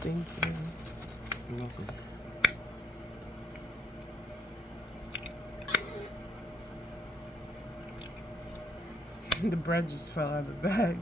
Thank you. You're welcome. The bread just fell out of the bag.